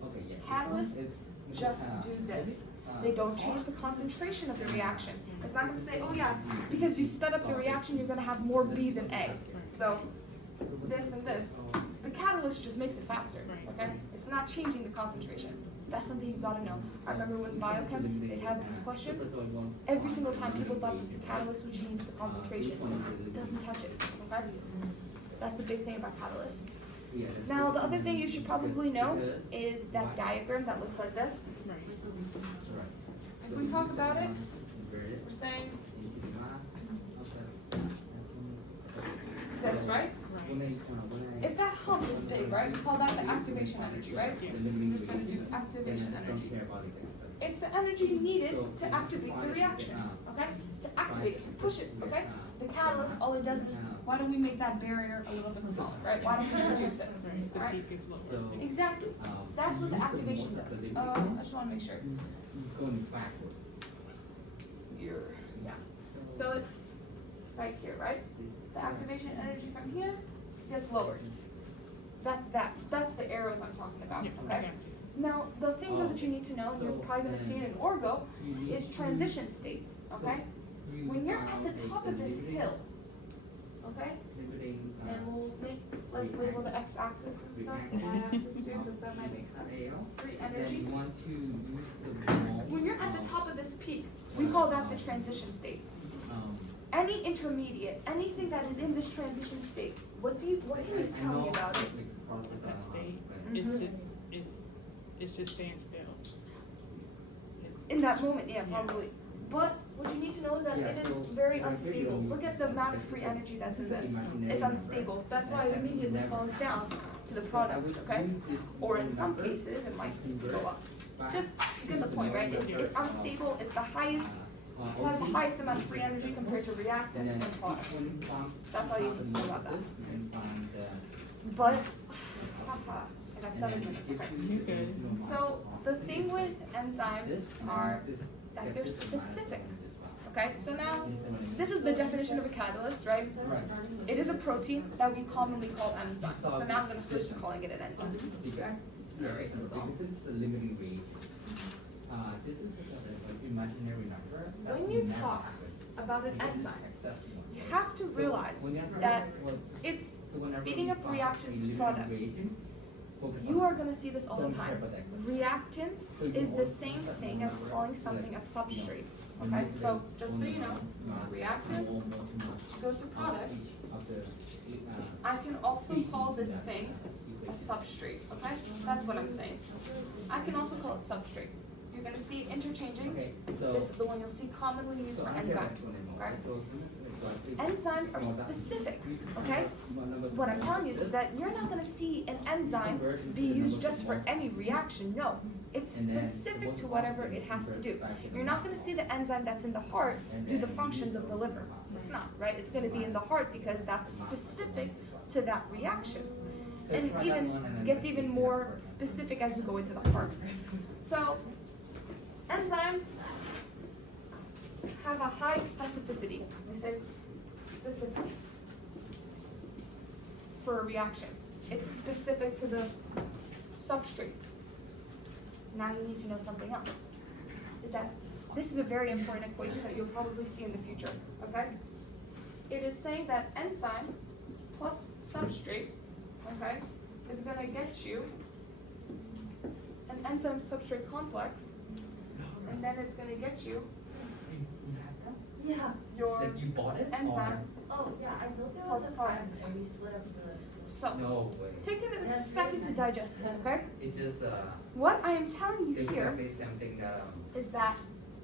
Catalysts just do this. They don't change the concentration of the reaction. It's not going to say, oh yeah, because you sped up the reaction, you're going to have more B than A. So this and this. The catalyst just makes it faster, okay? It's not changing the concentration. That's something you've got to know. I remember with biochem, they had these questions. Every single time people thought the catalyst would change the concentration. It doesn't touch it, okay? That's the big thing about catalysts. Now, the other thing you should probably know is that diagram that looks like this. If we talk about it, we're saying this, right? If that hump is big, right, we call that the activation energy, right? I'm just going to do activation energy. It's the energy needed to activate the reaction, okay? To activate it, to push it, okay? The catalyst, all it does is, why don't we make that barrier a little bit smaller, right? Why don't we reduce it? The Right? steep is lower. Exactly. That's what the activation does. I just want to make sure. Going backward. Yeah. So it's right here, right? The activation energy from here gets lowered. That's the arrows I'm talking about, okay? Now, the thing though that you need to know, and you're probably going to see it in Orgo, is transition states, okay? When you're at the top of this hill, okay? And let's label the x-axis and stuff, the y-axis too, because that might make sense. Free energy. When you're at the top of this peak, we call that the transition state. Any intermediate, anything that is in this transition state, what can you tell me about it? That state, it's just staying still. In that moment, yeah, probably. But what you need to know is that it is very unstable. Look at the amount of free energy that's in this. It's unstable. That's why it immediately falls down to the products, okay? Or in some cases, it might go up. Just get the point, right? It's unstable. It's the highest. It has the highest amount of free energy compared to reactants and products. That's all you need to know about that. But, I got 7 minutes, okay. So, the thing with enzymes are that they're specific, okay? So now, this is the definition of a catalyst, right? It is a protein that we commonly call enzyme. So now I'm going to switch to calling it an enzyme. Okay? Erase this all. This is the limiting rate. This is the imaginary number. When you talk about an enzyme, you have to realize that it's speeding up reactants to products. You are going to see this all the time. Reactants is the same thing as calling something a substrate. Okay, so just so you know, reactants go to products. I can also call this thing a substrate. Okay, that's what I'm saying. I can also call it substrate. You're going to see it interchanging. This is the one you'll see commonly used for enzymes. Okay? Enzymes are specific, okay? What I'm telling you is that you're not going to see an enzyme be used just for any reaction. No, it's specific to whatever it has to do. You're not going to see the enzyme that's in the heart do the functions of the liver. It's not, right? It's going to be in the heart because that's specific to that reaction. And it even gets even more specific as you go into the heart. So, enzymes have a high specificity. We say specific for a reaction. It's specific to the substrates. Now you need to know something else. Is that this is a very important equation that you'll probably see in the future, okay? it is saying that enzyme plus substrate, okay, is gonna get you an enzyme substrate complex, and then it's gonna get you You have that? Yeah. your That you bought it? enzyme. Oh, yeah, I know there Plus was a five. patent and we split up the. So, Or no way. take a second to digest this, okay? It just What I am telling you here exactly something that is that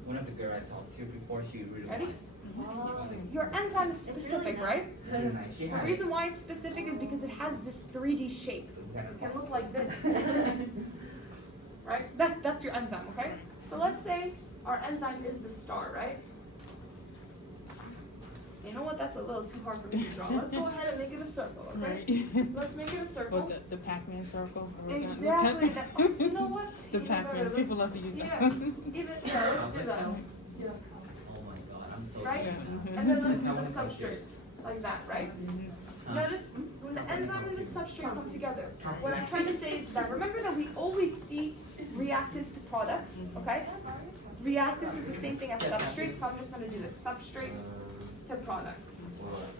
one of the girl I talked to before she really Ready? wanted. Oh. your enzyme is specific, right? It's really nice. She The had reason why it's specific is because it has this 3D shape. It can look like this. Right? That's your enzyme, okay? So let's say our enzyme is the star, right? You know what? That's a little too hard for me to draw. Let's go ahead and make it a circle, okay? Right. Let's make it a Or circle. the Pac-Man circle. Or we're gonna- Exactly. That, oh, you know what? The Even Pac-Man. better, People let's- love to use that. Yeah, even, yeah, let's do that. Oh my god, I'm so Right? good. And then let's That's do not the what I'm substrate, like that, right? Huh? Notice when the enzyme and the substrate come together, what I'm trying to say is that remember that we always see reactants to products, okay? Reactants is the same thing as substrate, so I'm just gonna do the substrate to products.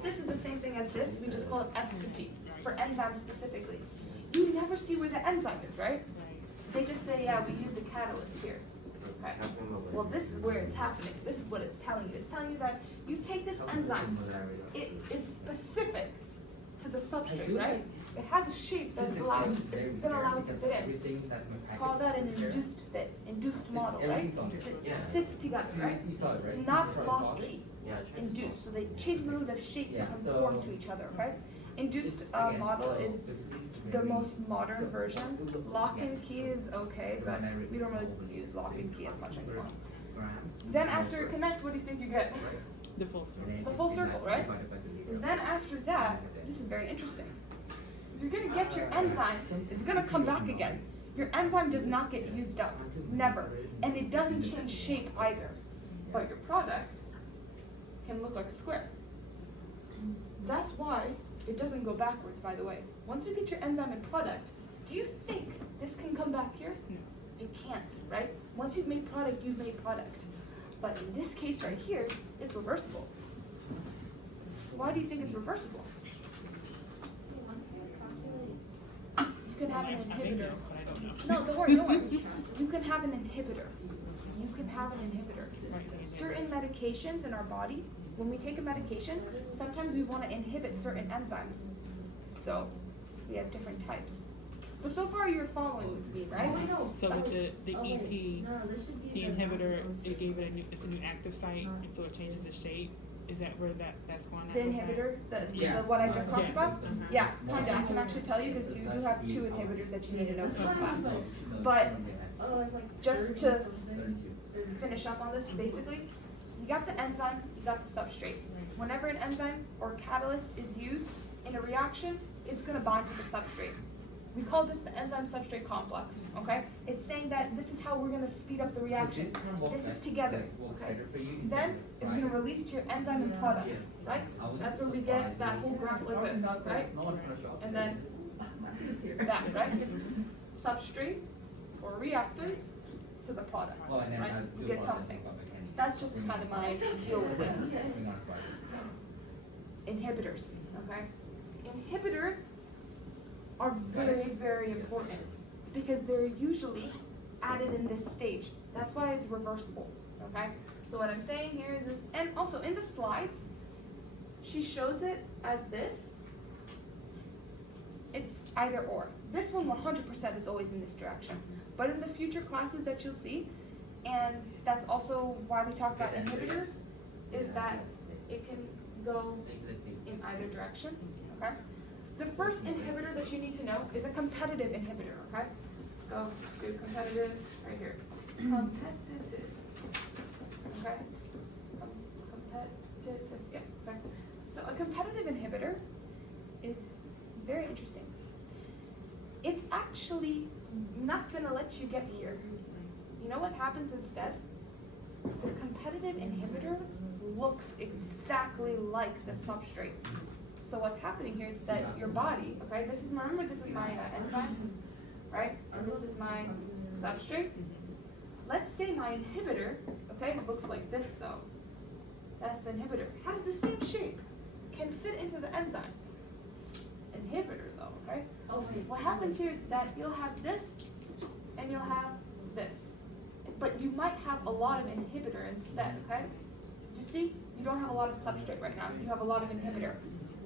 This is the same thing as this, we just call it S to P, for enzymes specifically. You never see where the enzyme is, right? They just say, yeah, we use a catalyst here. Okay. Well, this is where it's happening. This is what it's telling you. It's telling you that you take this enzyme, it is specific to the substrate, right? It has a shape that is allowed, it's gonna allow it to fit in. Call that an induced fit, induced model, right? It fits together, right? You saw it, right? Not You tried to solve it? locky, Yeah, I tried to induced. So they change the little bit of shape to Yeah, conform so- to each other, okay? Induced Again, model so is this the very- most modern so- version. Lock and key is okay, but we don't really use lock and key as much anymore. grams. Then after it connects, what do you think you get? The full circle. The full circle, right? Then after that, this is very interesting. You're gonna get your enzyme, it's gonna come back again. Your enzyme does not get used up, never. And it doesn't change shape either. But your product can look like a square. That's why it doesn't go backwards, by the way. Once you get your enzyme and product, do you think this can come back here? No. It can't, right? Once you've made product, you've made product. But in this case right here, it's reversible. Why do you think it's reversible? You can have an I think inhibitor. no, but I don't know. No, don't worry, don't worry. You can have an inhibitor. You can have an inhibitor. Right. Certain medications in our body, when we take a medication, sometimes we want to inhibit certain enzymes. So we have different types. But so far you're following me, right? Oh, I know. So with the Oh, wait. EP, No, this should be the inhibitor, it gave it a new, it's a new active site, and so it changes the shape. Is that where that's going at? The with that? inhibitor, Yeah. the what I just talked Yes. about? Uh-huh. Yeah, kinda. I can actually tell you because you do have 2 inhibitors that you need to know for this class. But Oh, it's like. just 30 to something. finish up on this, basically, you got the enzyme, you got the substrate. Whenever an enzyme or catalyst is used in a reaction, it's gonna bind to the substrate. We call this the enzyme substrate complex, okay? It's saying that this is how we're gonna speed up the reaction. This is together, okay? Then it's gonna release to your enzyme and products, right? That's where we get that whole graph like this, right? And then that, right? Substrate or reactants to the products, right? You get something. That's just kind of my deal with it. Inhibitors, okay? Inhibitors are very, very important because they're usually added in this stage. That's why it's reversible, okay? So what I'm saying here is this, and also in the slides, she shows it as this. It's either or. This one 100% is always in this direction. But in the future classes that you'll see, and that's also why we talk about inhibitors, is that it can go in either direction, okay? The first inhibitor that you need to know is a competitive inhibitor, okay? So let's do competitive right here. Competitive, okay? Competitive, yeah, okay. So a competitive inhibitor is very interesting. It's actually not gonna let you get here. You know what happens instead? The competitive inhibitor looks exactly like the substrate. So what's happening here is that your body, okay, this is my, remember this is my enzyme, right? And this is my substrate. Let's say my inhibitor, okay, looks like this though. That's the inhibitor. It has the same shape. can fit into the enzyme. Inhibitor though, okay? Oh, wait. What happens here is that you'll have this and you'll have this. But you might have a lot of inhibitor instead, okay? You see? You don't have a lot of substrate right now. You have a lot of inhibitor.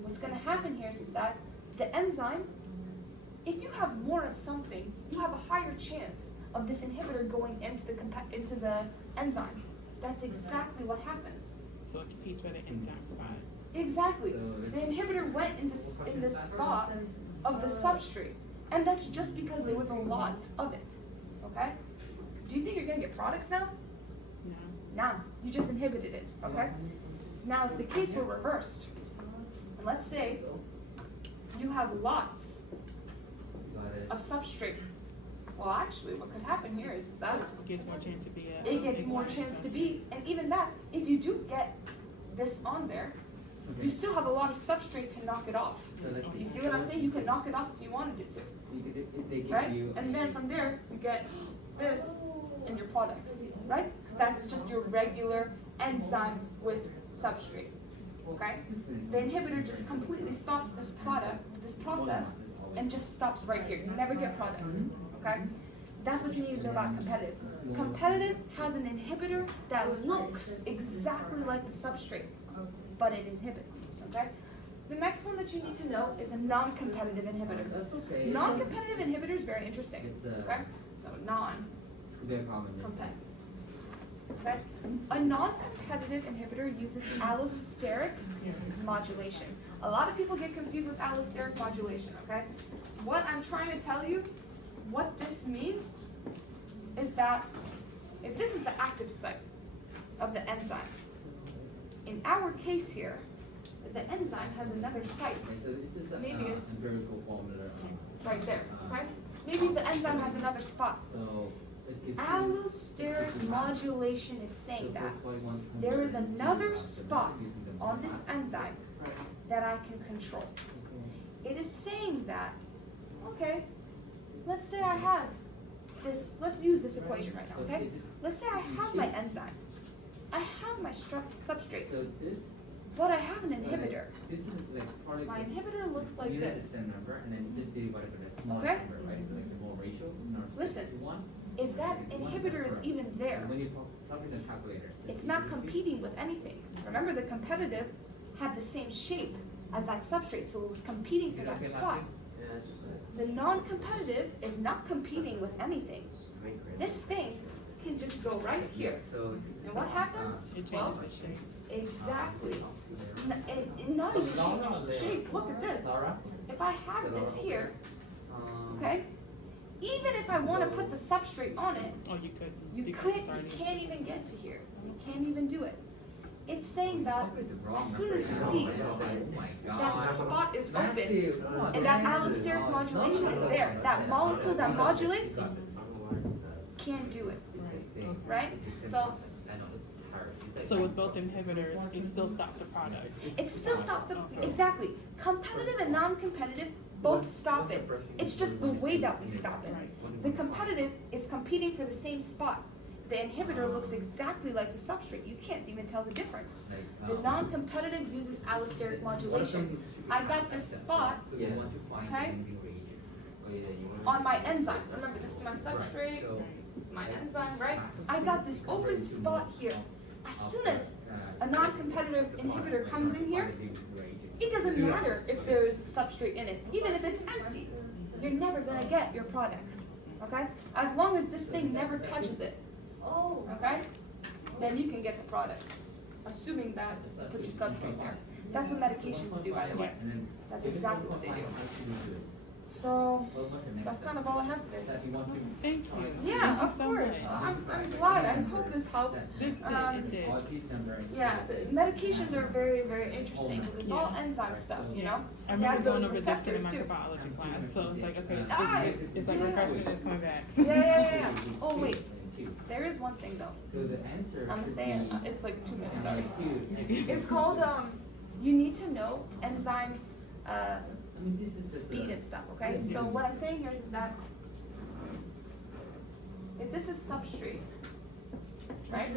What's going to happen here is that the enzyme, if you have more of something, you have a higher chance of this inhibitor going into the enzyme. That's exactly what happens. So it competes for the enzyme spot. Exactly. The inhibitor went in the spot of the substrate. And that's just because there was a lot of it. Okay? Do you think you're going to get products now? No. Now, you just inhibited it, okay? Now, if the case were reversed, and let's say you have lots Got it. of substrate, well, actually, what could happen here is that It gets more chance to be a. it gets more chance to be, and even that, if you do get this on there, Okay. you still have a lot of substrate to knock it off. So let's You see what I'm saying? You can knock it off if you wanted it to, If they give right? you And then from there, you get this in your products, right? Because that's just your regular enzyme with substrate, okay? The inhibitor just completely stops this process, and just stops right here. You never get products, okay? That's what you need to know about competitive. Competitive has an inhibitor that looks exactly like the substrate, but it inhibits, okay? The next one that you need to know is a non-competitive inhibitor. That's okay. Non-competitive inhibitor is very interesting, It's okay? So non-competitive. It's very common. Okay? A non-competitive inhibitor uses allosteric modulation. A lot of people get confused with allosteric modulation, okay? What I'm trying to tell you, what this means, is that if this is the active site of the enzyme, in our case here, the enzyme has another site Okay, so this is a Maybe it's- empirical formula. right there, okay? Maybe the enzyme has another spot. So it gives you- Allosteric modulation is saying that there is another spot on this enzyme that I can control. It is saying that, okay, let's say I have this, let's use this equation right now, okay? Let's say I have my enzyme. I have my substrate, So this. but I have an inhibitor. This is like probably. My inhibitor looks like unit this. is the number, and then this divided by the smallest Okay. number, right? Like the more ratio. Listen, One. If that inhibitor is even there, When you plug in the calculator. it's not competing with anything. Remember, the competitive had the same shape as that substrate, so it was competing for that spot. The non-competitive is not competing with anything. This thing can just go right here. So. And what happens? It Well, changes its shape. exactly. And not even change its shape. Look at this. If I have this here, okay? Even if I want to put the substrate on it, Oh, you couldn't. you because it's already- can't even get to here. You can't even do it. It's saying that as soon as you see that spot is open and that allosteric modulation is there, that molecule that modulates can't do it, right? So So with both inhibitors, it still stops the product. it still stops the, exactly. Competitive and non-competitive both stop it. It's just the way that we stop it. The competitive is competing for the same spot. The inhibitor looks exactly like the substrate. You can't even tell the difference. The non-competitive uses allosteric modulation. I got this spot okay, on my enzyme. Remember, this is my substrate, this is my enzyme, right? I got this open spot here. As soon as a non-competitive inhibitor comes in here, it doesn't matter if there's substrate in it. Even if it's empty, you're never gonna get your products, okay? As long as this thing never touches it, okay? Then you can get the products, assuming that you put your substrate there. That's what medications do, by the way. That's exactly what they do. So, that's kind of all I have today. Thank you. Yeah, Thank you of so course. much. I'm glad. I hope this helped. It did. Yeah, the medications are very, very interesting because it's all enzyme stuff, you know? I They have remember those going over this in receptors the too. microbiology class, so it's like, okay, Nice. it's like refreshment is coming back. Yeah. Oh, wait. There is one thing though. So the answer. I'm should saying, be it's like 2 minutes, sorry. -2. It's called, you need to know enzyme, I mean, this is just speed and stuff, okay? So what I'm saying here is that if this is substrate, right?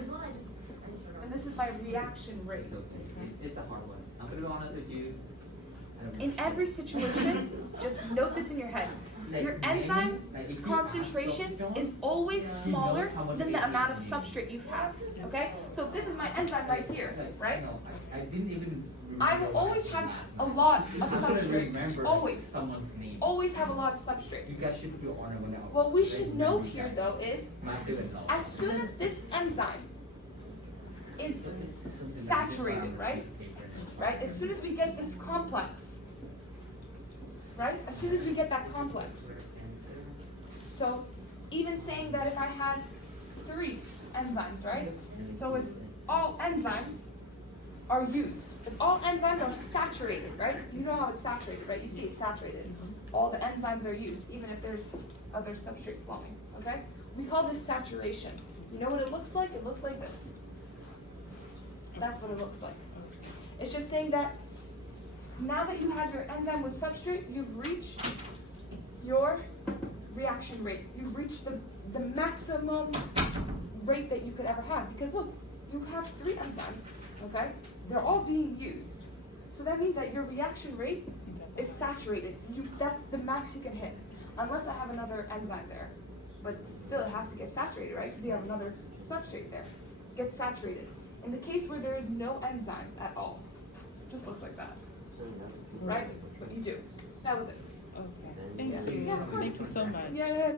and this is my reaction rate. It's okay. It's a hard one. I'm gonna be honest with you. I don't know. In every situation, just note this in your head. Like, Your maybe, enzyme like, if you concentration ask Dr. is Jones, always he smaller knows how much than the ATP amount of you need. substrate you have, okay? So this is my enzyme right here, Like, right? no, I didn't even. I will remember always what have last a night. lot of I couldn't substrate, remember always. someone's name. Always have a lot of substrate. You guys should feel honored when I. What we like, should know remember here that. though is, Not doing well. as soon as this enzyme is So it's something like saturated, this, right? Right? As soon as we get this complex, right? As soon as we get that complex. So even saying that if I had 3 enzymes, right? So if all enzymes are used, if all enzymes are saturated, right? You know how it's saturated, right? You see it's saturated. All the enzymes are used, even if there's other substrate flowing, okay? We call this saturation. You know what it looks like? It looks like this. That's what it looks like. It's just saying that now that you have your enzyme with substrate, you've reached your reaction rate. You've reached the maximum rate that you could ever have. Because look, you have 3 enzymes, okay? They're all being used. So that means that your reaction rate is saturated. That's the max you can hit. Unless I have another enzyme there. But still it has to get saturated, right? Because you have another substrate there. It gets saturated. In the case where there is no enzymes at all, just looks like that, right? But you do. That was it. Okay. Thank Yeah. you. Yeah, of course. Thank you so much. Yeah.